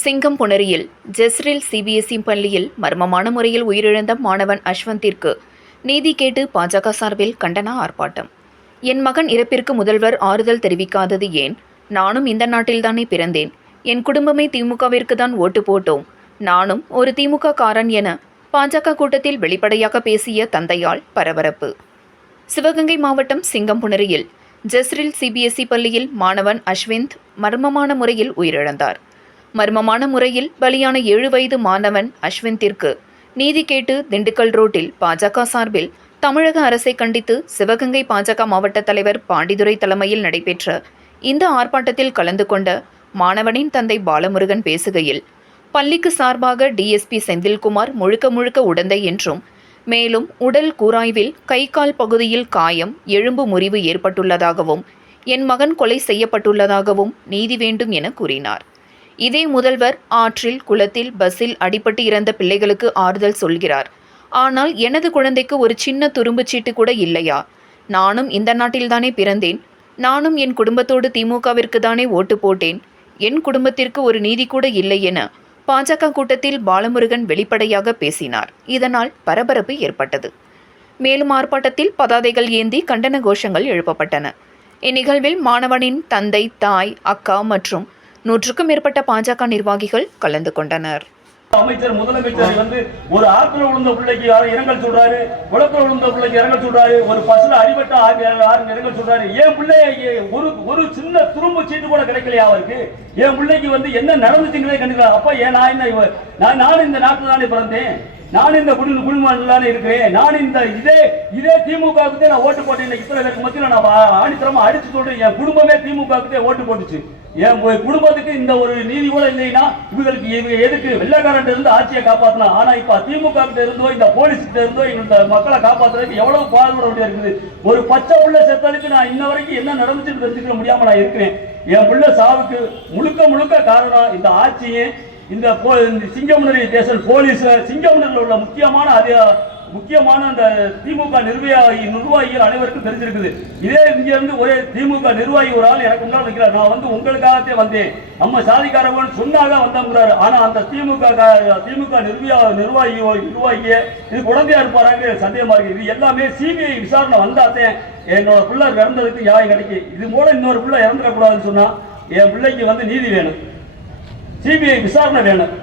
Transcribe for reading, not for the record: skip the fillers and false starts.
சிங்கம்புணரியில் ஜெஸ்ரில் CBSE பள்ளியில் மர்மமான முறையில் உயிரிழந்த மாணவன் அஸ்வந்திற்கு நீதி கேட்டு பாஜக சார்பில் கண்டன ஆர்ப்பாட்டம். என் மகன் இறப்பிற்கு முதல்வர் ஆறுதல் தெரிவிக்காதது ஏன்? நானும் இந்த நாட்டில்தானே பிறந்தேன். என் குடும்பமே திமுகவிற்கு தான் ஓட்டு போட்டோம். நானும் ஒரு திமுக காரன் என பாஜக கூட்டத்தில் வெளிப்படையாக பேசிய தந்தையால் பரபரப்பு. சிவகங்கை மாவட்டம் சிங்கம்புணரியில் ஜெஸ்ரில் சிபிஎஸ்இ பள்ளியில் மாணவன் அஸ்வந்த் மர்மமான முறையில் உயிரிழந்தார். மர்மமான முறையில் பலியான 7 வயது மாணவன் அஸ்வந்திற்கு நீதி கேட்டு திண்டுக்கல் ரோட்டில் பாஜக சார்பில் தமிழக அரசை கண்டித்து சிவகங்கை பாஜக மாவட்ட தலைவர் பாண்டிதுரை தலைமையில் நடைபெற்ற இந்த ஆர்ப்பாட்டத்தில் கலந்து கொண்ட மாணவனின் தந்தை பாலமுருகன் பேசுகையில், பள்ளிக்கு சார்பாக டிஎஸ்பி செந்தில்குமார் முழுக்க உடந்தை என்றும், மேலும் உடல் கூராய்வில் கை கால் பகுதியில் காயம், எலும்பு முறிவு ஏற்பட்டுள்ளதாகவும், என் மகன் கொலை செய்யப்பட்டுள்ளதாகவும் நீதி வேண்டும் என கூறினார். இதே முதல்வர் ஆற்றில், குளத்தில், பஸ்ஸில் அடிபட்டு இறந்த பிள்ளைகளுக்கு ஆறுதல் சொல்கிறார். ஆனால் எனது குழந்தைக்கு ஒரு சின்ன துரும்புச் சீட்டு கூட இல்லையா? நானும் இந்த நாட்டில்தானே பிறந்தேன். நானும் என் குடும்பத்தோடு திமுகவிற்கு தானே ஓட்டு போட்டேன். என் குடும்பத்திற்கு ஒரு நீதி கூட இல்லை என பாஜக கூட்டத்தில் பாலமுருகன் வெளிப்படையாக பேசினார். இதனால் பரபரப்பு ஏற்பட்டது. மேலும் ஆர்ப்பாட்டத்தில் பதாதைகள் ஏந்தி கண்டன கோஷங்கள் எழுப்பப்பட்டன. இந்நிகழ்வில் மாணவனின் தந்தை, தாய், அக்கா மற்றும் 100க்கும் மேற்பட்ட பாஜக நிர்வாகிகள் கலந்து கொண்டனர். அமைச்சர் முதலமைச்சர் வந்து ஒரு ஆற்றில் விழுந்த பிள்ளைக்கு இரங்கல் சொல்றாரு, குளத்தில் விழுந்த பிள்ளைக்கு இரங்கல் சொல்றாரு, ஒரு பஸ்ல அடிபட்ட இரங்கல் சொல்றாரு. என் பிள்ளை ஒரு சின்ன துரும்பு சீட்டு கூட கிடைக்கலையா அவருக்கு? என் பிள்ளைக்கு வந்து என்ன நடந்துச்சுங்களே கண்டுக்கல. அப்ப ஏன் நான் இந்த நாட்டில் தானே பிறந்தேன். நான் இந்த குடும்பம் இருக்கிறேன். நான் இந்த இதே திமுகவுக்கு நான் ஓட்டு போட்டேன். இத்தனை பேருக்கு மத்தியில் நான் ஆணித்தரமா அடிச்சு சொல்றேன். என் குடும்பமே திமுகவுக்கு ஓட்டு போட்டுச்சு. என் குடும்பத்துக்கு இந்த ஒரு நீதி கூட இல்லைன்னா இவங்க எதுக்கு வெள்ளக்காரன் இருந்து ஆட்சியை காப்பாற்றலாம்? ஆனா இப்ப திமுக கிட்ட இருந்தோ இந்த போலீஸ் கிட்ட இருந்தோ இந்த மக்களை காப்பாற்றுறதுக்கு எவ்வளவு பாடுபட வேண்டிய இருக்குது. ஒரு பச்சை புள்ள செத்ததுக்கு நான் இன்ன வரைக்கும் என்ன நடந்துச்சுன்னு தெரிஞ்சுக்க முடியாம நான் இருக்கிறேன். என் பிள்ளை சாவுக்கு முழுக்க காரணம் இந்த ஆட்சியே, இந்த சிங்கமுனரி ஸ்டேஷன் போலீஸ், சிங்கமுனரில் உள்ள முக்கியமான அந்த திமுக நிர்வாகிகள் அனைவருக்கும் தெரிஞ்சிருக்குது. இதே இங்க இருந்து ஒரே திமுக நிர்வாகி ஒரு ஆள் எனக்கு முன்னாள் வைக்கிறார். நான் வந்து உங்களுக்காகத்தே வந்தேன், நம்ம சாதிக்காரவன் சொன்னாக வந்தோங்கிறாரு. ஆனா அந்த திமுக நிர்வாகிய இது குழந்தையா இருப்பாராங்க சந்தேகமா இருக்கு. இது எல்லாமே சிபிஐ விசாரணை வந்தாத்தே என்னோட பிள்ளை இறந்ததுக்கு நியாயம் கிடைக்கும். இது மூலம் இன்னொரு பிள்ளை இறந்துடக்கூடாதுன்னு சொன்னா என் பிள்ளைக்கு வந்து நீதி வேணும், சிபிஐ விசாரணை வேணும்.